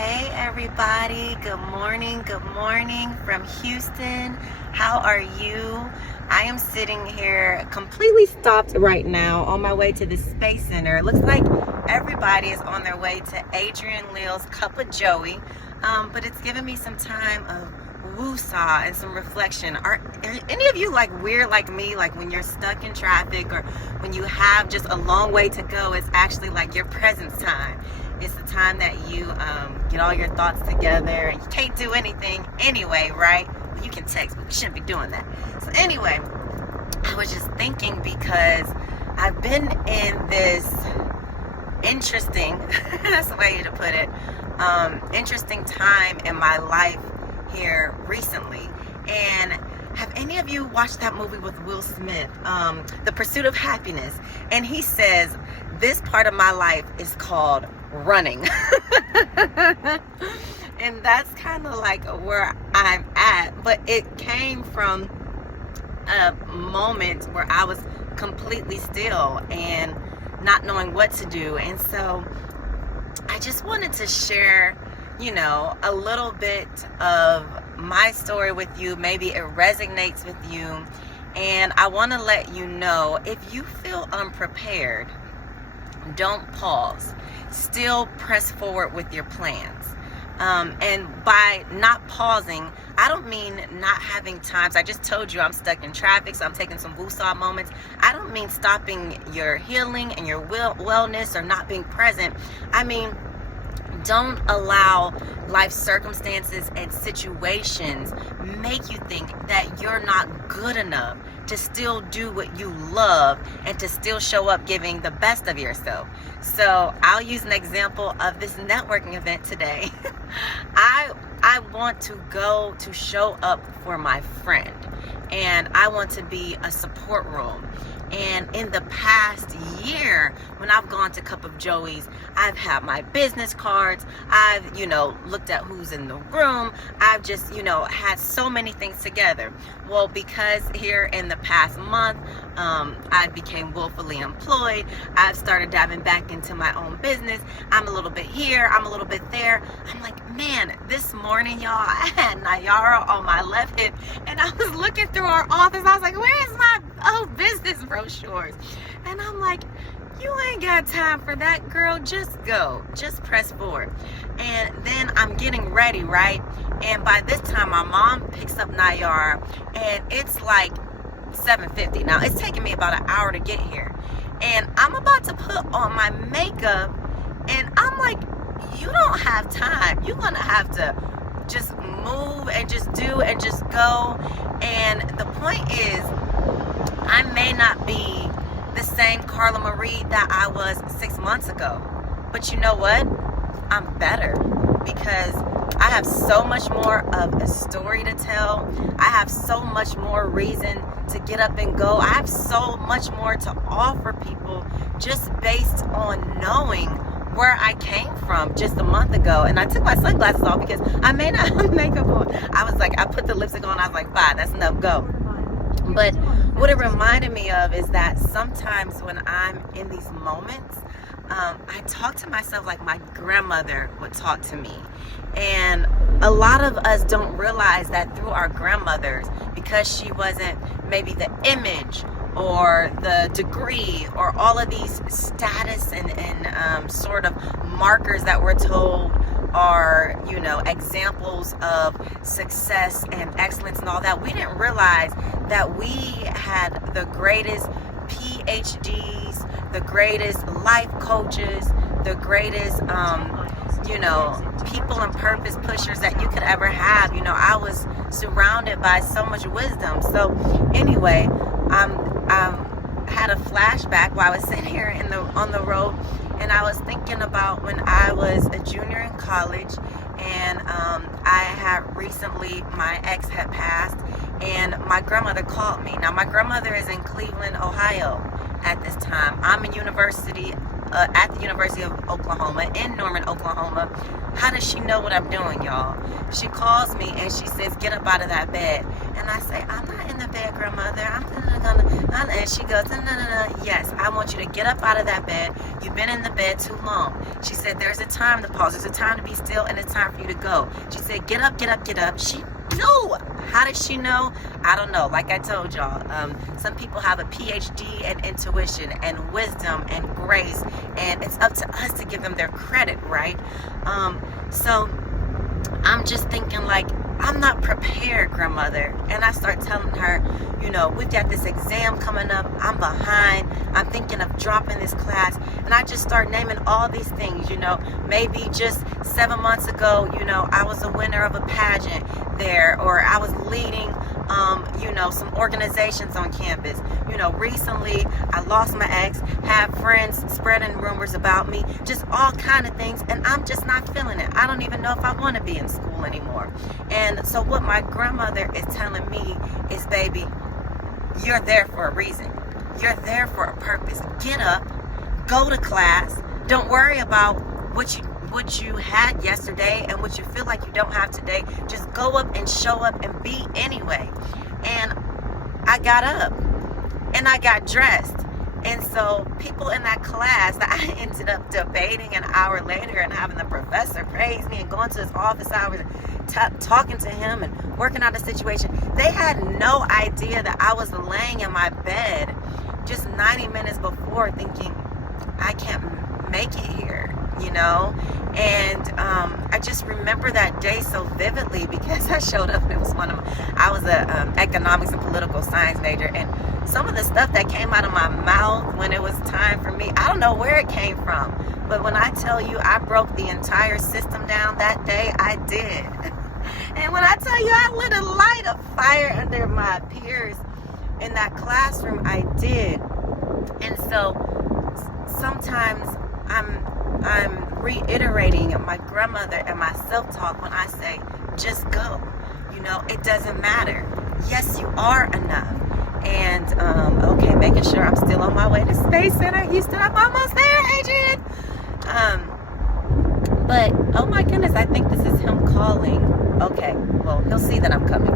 Hey everybody, good morning from Houston. How are you? I am sitting here completely stopped right now on my way to the Space Center. It looks like everybody is on their way to Adrian Leal's Cup of Joey, but it's giving me some time of woo-saw and some reflection. Are any of you like weird like me, like when you're stuck in traffic or when you have just a long way to go, it's actually like your presence time. It's the time that you get all your thoughts together and you can't do anything anyway, right? Well, you can text, but you shouldn't be doing that. So anyway, I was just thinking because I've been in this interesting, that's the way to put it, interesting time in my life here recently. And have any of you watched that movie with Will Smith, The Pursuit of Happiness? And he says, this part of my life is called running. And that's kind of like where I'm at, but it came from a moment where I was completely still and not knowing what to do. And so I just wanted to share, a little bit of my story with you. Maybe it resonates with you. And I want to let you know, if you feel unprepared, don't pause. Still press forward with your plans. And by not pausing, I don't mean not having times. I just told you I'm stuck in traffic, so I'm taking some woosah moments. I don't mean stopping your healing and your wellness or not being present. I mean, don't allow life circumstances and situations make you think that you're not good enough to still do what you love and to still show up giving the best of yourself. So I'll use an example of this networking event today. I want to go to show up for my friend, and I want to be a support role. And in the past year, when I've gone to Cup of Joey's, I've had my business cards. I've, looked at who's in the room. I've just, had so many things together. Well, because here in the past month, I became woefully employed. I've started diving back into my own business. I'm a little bit here. I'm a little bit there. I'm like, man, this morning, y'all, I had Nayara on my left hip, and I was looking through our office. I was like, where's my business brochures? And I'm like, you ain't got time for that, girl. Just go. Just press forward. And then I'm getting ready, right? And by this time, my mom picks up Nayara, and it's like 7:50. Now, it's taking me about an hour to get here. And I'm about to put on my makeup, and I'm like, you don't have time. You're going to have to just move and just do and just go. And the point is, I may not be the same Carla Marie that I was 6 months ago. But you know what? I'm better because I have so much more of a story to tell. I have so much more reason to get up and go. I have so much more to offer people just based on knowing where I came from just a month ago. And I took my sunglasses off because I may not have makeup on. I put the lipstick on. I was like, bye, that's enough, go. But what it reminded me of is that sometimes when I'm in these moments, I talk to myself like my grandmother would talk to me. And a lot of us don't realize that through our grandmothers, because she wasn't maybe the image or the degree or all of these status and sort of markers that we're told are, examples of success and excellence and all that. We didn't realize that we had the greatest PhDs, the greatest life coaches, the greatest, people and purpose pushers that you could ever have. I was surrounded by so much wisdom. So anyway, had a flashback while I was sitting here on the road, and I was thinking about when I was a junior in college, and I had recently, my ex had passed, and my grandmother called me. Now, my grandmother is in Cleveland, Ohio at this time. I'm in university, at the University of Oklahoma, in Norman, Oklahoma. How does she know what I'm doing, y'all? She calls me and she says, get up out of that bed. And I say, I'm not in the bed, grandmother. And she goes, no. Yes, I want you to get up out of that bed. You've been in the bed too long. She said, there's a time to pause. There's a time to be still, and it's time for you to go. She said, get up, get up, get up. She knew. How did she know? I don't know. Like I told y'all, some people have a PhD in intuition and wisdom and grace, and it's up to us to give them their credit, right? So I'm just thinking, like, I'm not prepared, grandmother. And I start telling her, we've got this exam coming up. I'm behind. I'm thinking of dropping this class. And I just start naming all these things, maybe just 7 months ago, I was a winner of a pageant there, or I was leading, some organizations on campus. Recently I lost my ex, have friends spreading rumors about me, just all kind of things. And I'm just not feeling it. I don't even know if I want to be in school anymore. And so what my grandmother is telling me is, baby, you're there for a reason. You're there for a purpose. Get up, go to class. Don't worry about what you had yesterday and what you feel like you don't have today. Just go up and show up and be anyway. And I got up and I got dressed. And so people in that class that I ended up debating an hour later and having the professor praise me and going to his office hours, talking to him and working out the situation, they had no idea that I was laying in my bed just 90 minutes before thinking, I can't make it here, And I just remember that day so vividly because I showed up and it was I was a economics and political science major, and some of the stuff that came out of my mouth when it was time for me, I don't know where it came from, but when I tell you I broke the entire system down that day, I did. And when I tell you I lit a light of fire under my peers in that classroom, I did. And so sometimes I'm reiterating my grandmother and my self-talk when I say, just go. It doesn't matter. Yes, you are enough. And, okay, making sure I'm still on my way to Space Center, Houston. I'm almost there, Adrian. But, oh my goodness, I think this is him calling. Okay, well, he'll see that I'm coming.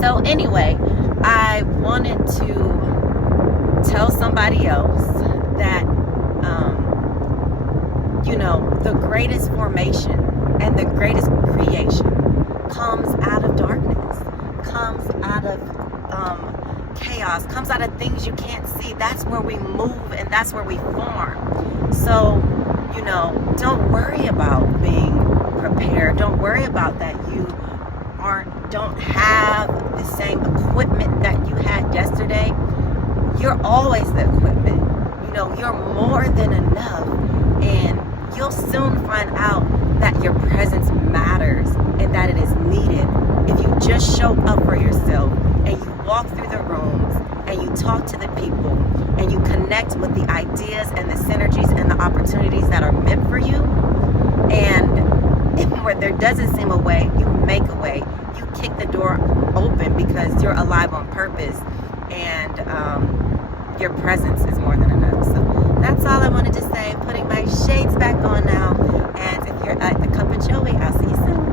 So anyway, I wanted to tell somebody else that, the greatest formation and the greatest creation comes out of darkness, comes out of chaos, comes out of things you can't see. That's where we move and that's where we form. So, don't worry about being prepared. Don't worry about that you don't have the same equipment that you had yesterday. You're always the equipment. You're more than enough, and you'll soon find out that your presence matters and that it is needed if you just show up for yourself and you walk through the rooms and you talk to the people and you connect with the ideas and the synergies and the opportunities that are meant for you. And where there doesn't seem a way, you make a way. You kick the door open because you're alive on purpose, and your presence is more than enough. So that's all I wanted to say. Putting my shades back on now. And if you're at the Cup of Joey, I'll see you soon.